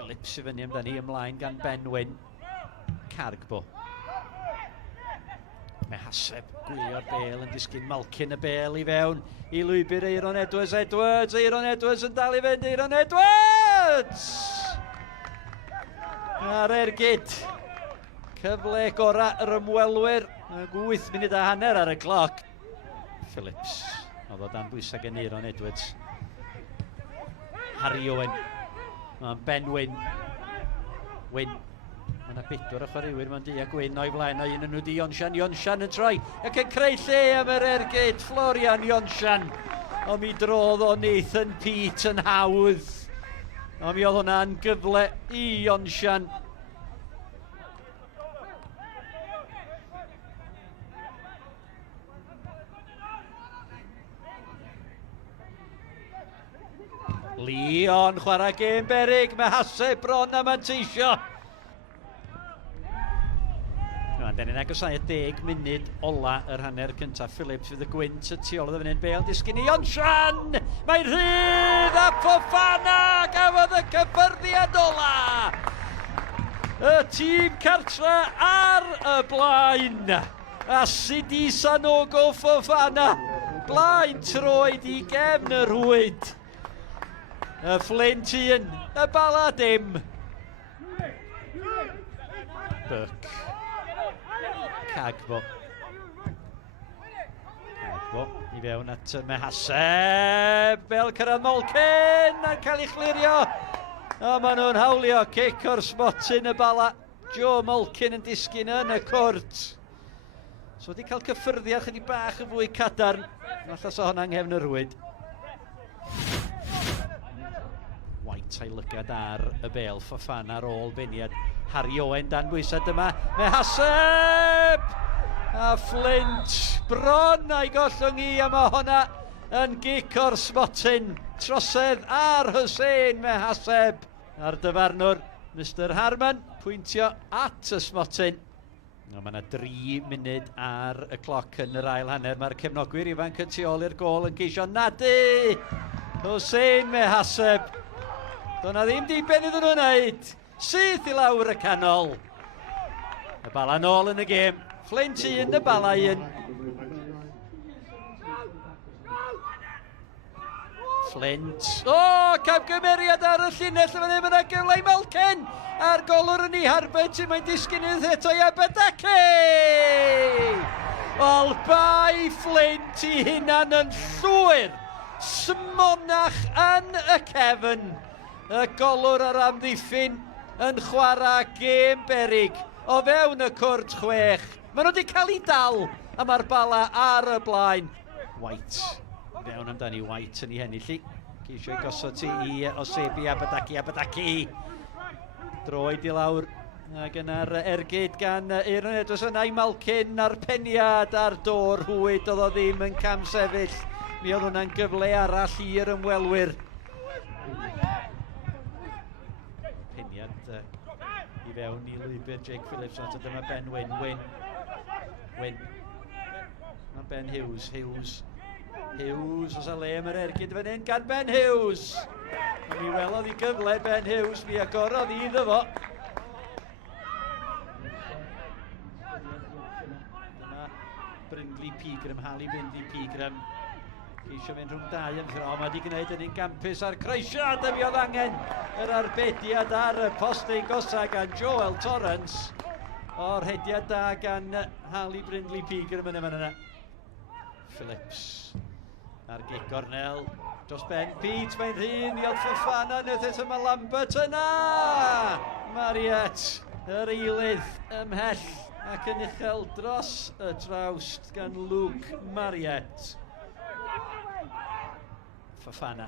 Phillips i fyny amdani ymlaen gan Ben Wyn. Cargbo. Mae Haseb gwylio'r bel yn disgyn Malcyn y bel i fewn i lwybr Eiron Edwards. Eiron Edwards yn dal i fynd. Eiron Edwards! Ar ergyd. Cyfle gora yr ymwelwyr. 8 munud a hanner ar y cloc. Phillips. Oedd o dan bwysau gen Eiron Edwards. Harry Owen. Mae'n Ben Wyn. Wyn. Mae yna 4 o chwaraewyr mewn du a gwyn o'i flaen. O un yn nhw di Ionsian. Ionsian yn troi. Ac yn creu lle am yr ergyd. Florian Ionsian. O mi drodd o Nathan Pete yn hawdd. O mi oedd hwnna'n gyfle i Ionsian. Leon chwarae gêm berig. Mae Haseb bron am anteisio. Dyn ni'n agosau 10 munud ola yr hanner cyntaf. Phillips fydd y gwynt y tu ôl o fan hyn. Bale disgyn i Ionsian. Mae'n rhydd a Fofana gafodd y cyffyrddiad ola. Y tîm cartra ar y blaen. A Sidi Sanogo Fofana. Blaen troed i gefn y rwyd. Y Fflint 1, y Bala dim. Buck. Cagbo. Cagbo i fewn at Mehaseb. Bel cyrraedd Malcyn a'n cael ei chlirio. O, maen nhw'n hawlio cic o'r sbotyn y Bala. Joe Malcyn yn disgyn yn y cwrt. So wedi cael cyffyrddiad chydig bach yn fwy cadarn. Allas o hwnna'n nghefn y rwyd. White a'i lygad ar y bel. Fofana ar ôl beniad. Harry Owen dan bwysau dyma. Mehaseb! A Fflint bron a'i gollwng i a mae honna yn gic o'r sbotyn. Trosedd ar Hussein Mehaseb. A'r dyfarnwr, Mr Harman, pwyntio at y sbotyn. Mae yna 3 munud ar y cloc yn yr ail hanner. Mae'r cefnogwyr ifanc yn tu ôl i'r gôl yn geisio nadu. Hussein Mehaseb. Do'na ddim diben iddyn nhw'n wneud. Syth i lawr y canol. Y Bala nôl yn y gêm. Fflint 1, y Bala 1. Fflint. O, camgymeriad ar y llinell. Fe ddim yna gyfle i Malcyn. A'r golwr yn ei harbed sy'n mae'n disgyn idd eto i Aberdaki. Wel, bai Fflint i hunan yn llwyr. Smonach yn y cefn. Y golwr ar amddiffyn yn chwarae gêm berig o fewn y cwrt 6. Maen nhw wedi cael ei dal a mae'r Bala ar y blaen. White, fewn amdani White yn ei hennill i. Ceisio ei gosod ti i Osebi Aberdaki. Droed i lawr ac yna'r ergyd gan Eiron Edwards yna i Malcyn a'r peniad ar dôr hwyd oedd o ddim yn cam sefyll. Mi oedd hwnna'n gyfle arall i'r ymwelwyr. I fewn i lwybr Jake Phillips at dyma Ben Wyn. Wyn. Mae Ben Hughes. Hughes os a le am yr ergyd fan hyn gan Ben Hughes. A mi welodd i gyfle Ben Hughes. Mi agorodd i iddo fo. Dyma Brindley Pegram, Hali Brindley Pegram. Ceisio fynd rhwng 2 yn ffro. Mae wedi gwneud yn un campus ar croesiad a mi oedd angen yr arbediad ar y postau gosa gan Joel Torrance. O'r hediad da gan Hali Brindley Pegram yn yma. Phillips ar gig gornel. Dros Ben Pete, mae'n rhywun. Mi oedd Fofana wnaeth eto mae Lambert yna. Mariet, yr eilydd ymhell ac yn uchel dros y drawst gan Luke Mariet. Fofana.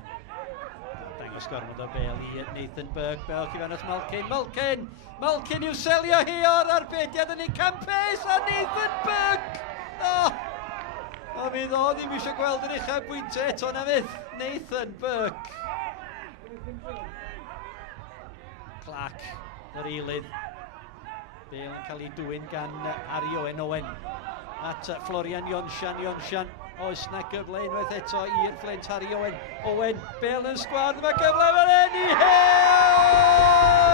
Dangos gormod o bel i Nathan Burke. Bel cyfan at Malcyn. Malcyn i'w selio hi o'r arbediad yn ei campus a Nathan Burke. O mi ddodd ddim eisiau gweld yr Uchafbwyntiau eto na fydd. Nathan Burke. Clark, yr eilydd. Bel yn cael ei dwyn gan Harry Owen. At Florian Ionsian. Oes na gyfle unwaith eto i'r Fflint. Harry Owen, Bale yn sgwad, mae gyfle fan hyn i Hughes!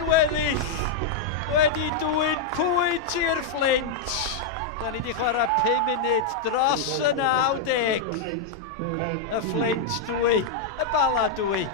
yn weddill. Wedi dwyn pwynt i'r Fflint. Da ni wedi chwarae 5 munud dros y 90. Y Fflint 2, y Bala 2.